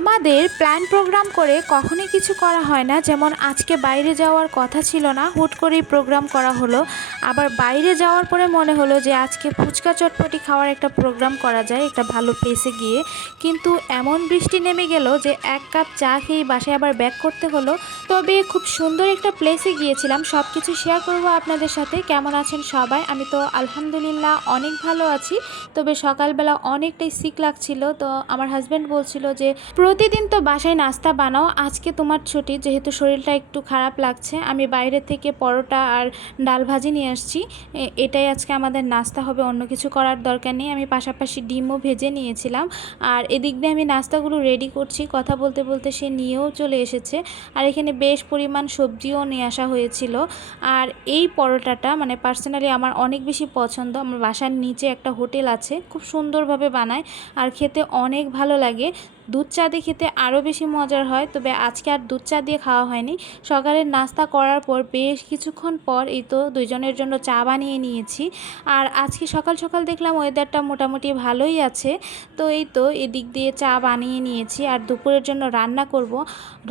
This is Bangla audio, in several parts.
আমাদের প্ল্যান প্রোগ্রাম করে কখনোই কিছু করা হয় না। যেমন আজকে বাইরে যাওয়ার কথা ছিল না, হুট করেই প্রোগ্রাম করা হলো। আবার বাইরে যাওয়ার পরে মনে হলো যে আজকে ফুচকা চটপটি খাওয়ার একটা প্রোগ্রাম করা যায় একটা ভালো প্লেসে গিয়ে। কিন্তু এমন বৃষ্টি নেমে গেল যে এক কাপ চা খেয়ে বাসায় আবার ব্যাক করতে হলো। তবে খুব সুন্দর একটা প্লেসে গিয়েছিলাম, সব কিছু শেয়ার করব আপনাদের সাথে। কেমন আছেন সবাই? আমি তো আলহামদুলিল্লাহ অনেক ভালো আছি। তবে সকালবেলা অনেকটাই সিক লাগছিল, তো আমার হাজব্যান্ড বলছিল যে প্রতিদিন তো বাসায় নাস্তা বানাও, আজকে তোমার ছুটি, যেহেতু শরীরটা একটু খারাপ লাগছে। আমি বাইরে থেকে পরোটা আর ডাল ভাজি নিয়ে আসছি, এটাই আজকে আমাদের নাস্তা হবে, অন্য কিছু করার দরকার নেই। আমি পাশাপাশি ডিমও ভেজে নিয়েছিলাম। আর এদিক দিয়ে আমি নাস্তাগুলো রেডি করছি, কথা বলতে বলতে সে নিয়েও চলে এসেছে। আর এখানে বেশ পরিমাণ সবজিও নিয়ে আসা হয়েছিল। আর এই পরোটাটা মানে পার্সোনালি আমার অনেক বেশি পছন্দ। আমার বাসার নিচে একটা হোটেল আছে, খুব সুন্দরভাবে বানায় আর খেতে অনেক ভালো লাগে। দুধ চা দিয়ে খেতে আরও বেশি মজার হয়। তবে আজকে আর দুধ চা দিয়ে খাওয়া হয়নি। সকালের নাস্তা করার পর বেশ কিছুক্ষণ পর এই তো দুইজনের জন্য চা বানিয়ে নিয়েছি। আর আজকে সকাল সকাল দেখলাম ওয়েদারটা মোটামুটি ভালোই আছে। তো এই তো এদিক দিয়ে চা বানিয়ে নিয়েছি আর দুপুরের জন্য রান্না করব।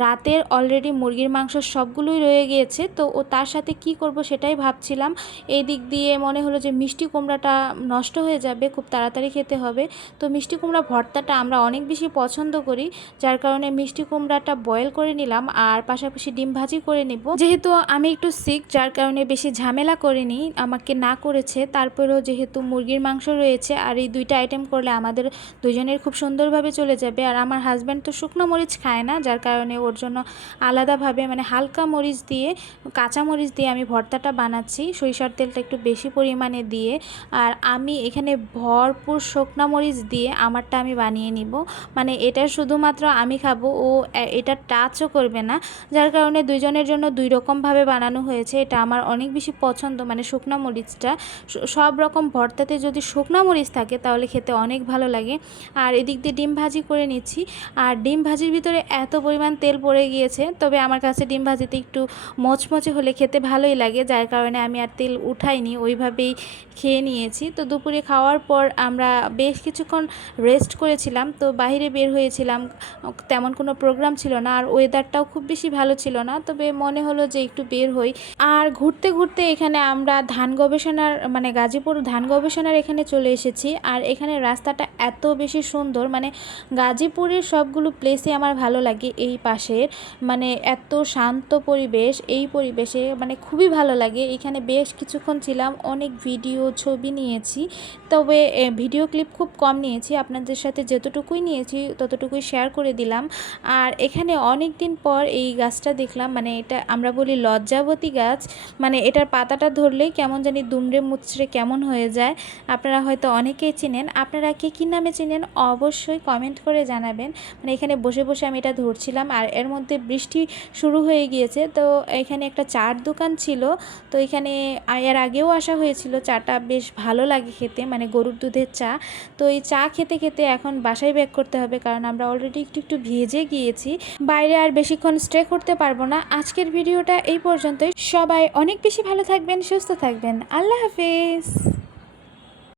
রাতের অলরেডি মুরগির মাংস সবগুলোই রয়ে গিয়েছে, তো ও তার সাথে কি করব সেটাই ভাবছিলাম। এই দিক দিয়ে মনে হলো যে মিষ্টি কুমড়াটা নষ্ট হয়ে যাবে, খুব তাড়াতাড়ি খেতে হবে। তো মিষ্টি কুমড়া ভর্তাটা আমরা অনেক বেশি পছন্দ করি, যার কারণে মিষ্টি কুমড়াটা বয়েল করে নিলাম আর পাশাপাশি ডিম ভাজি করে নিব। যেহেতু আমি একটু সিক, যার কারণে বেশি ঝামেলা করিনি, আমাকে না করেছে। তারপরেও যেহেতু মুরগির মাংস রয়েছে আর এই দুইটা আইটেম করলে আমাদের দুজনের খুব সুন্দরভাবে চলে যাবে। আর আমার হাজব্যান্ড তো শুকনো মরিচ খায় না, যার কারণে ওর জন্য আলাদাভাবে মানে হালকা মরিচ দিয়ে, কাঁচা মরিচ দিয়ে আমি ভর্তাটা বানাচ্ছি, সরিষার তেলটা একটু বেশি পরিমাণে দিয়ে। আর আমি এখানে ভরপুর শুকনো মরিচ দিয়ে আমারটা আমি বানিয়ে নিব, মানে এটা শুধুমাত্র আমি খাবো, ও এটা টাচও করবে না। যার কারণে দুইজনের জন্য দুই রকমভাবে বানানো হয়েছে। এটা আমার অনেক বেশি পছন্দ, মানে শুকনো মরিচটা। সব রকম ভর্তাতে যদি শুকনো মরিচ থাকে তাহলে খেতে অনেক ভালো লাগে। আর এদিক দিয়ে ডিম ভাজি করে নিচ্ছি। আর ডিম ভাজির ভিতরে এত পরিমাণ তেল পড়ে গিয়েছে, তবে আমার কাছে ডিম ভাজিতে একটু মচমচে হলে খেতে ভালোই লাগে, যার কারণে আমি আর তেল উঠাইনি, ওইভাবেই খেয়ে নিয়েছি। তো দুপুরে খাওয়ার পর আমরা বেশ কিছুক্ষণ রেস্ট করেছিলাম। তো বাইরে বের হয়েছিলাম, তেমন কোনো প্রোগ্রাম ছিল না আর ওয়েদারটাও খুব বেশি ভালো ছিল না, তবে মনে হলো যে একটু বের হই। আর ঘুরতে ঘুরতে এখানে আমরা ধান গবেষণার মানে গাজীপুর ধান গবেষণার এখানে চলে এসেছি। আর এখানে রাস্তাটা এত বেশি সুন্দর, মানে গাজীপুরের সবগুলো প্লেসই আমার ভালো লাগে। এই পাশের মানে এত শান্ত পরিবেশ, এই পরিবেশে মানে খুবই ভালো লাগে। এখানে বেশ কিছুক্ষণ ছিলাম, অনেক ভিডিও ছবি নিয়েছি, তবে ভিডিও ক্লিপ খুব কম নিয়েছি, আপনাদের সাথে যতটুকুই নিয়েছি ততটুকুই শেয়ার করে দিলাম। আর এখানে অনেক দিন পর এই গাছটা দেখলাম, মানে এটা আমরা বলি লজ্জাবতী গাছ, মানে এটার পাতাটা ধরলেই কেমন জানি দুমড়ে মুচড়ে কেমন হয়ে যায়। আপনারা হয়তো অনেকেই চিনেন, আপনারা কে কী নামে চিনেন অবশ্যই কমেন্ট করে জানাবেন। মানে এখানে বসে বসে আমি এটা ধরছিলাম আর এর মধ্যে বৃষ্টি শুরু হয়ে গিয়েছে। তো এখানে একটা চার দোকান ছিল, তো এখানে এর আগেও আসা হয়েছিল। চাটা বেশ ভালো লাগে খেতে, মানে গরুর দুধের চা। তো এই চা খেতে খেতে এখন বাসায় ব্যাক করতে হবে, কারণ আমরা অলরেডি একটু একটু ভিজে গিয়েছি, বাইরে আর বেশিক্ষণ স্টে করতে পারবো না। আজকের ভিডিওটা এই পর্যন্তই। সবাই অনেক বেশি ভালো থাকবেন, সুস্থ থাকবেন। আল্লাহ হাফেজ।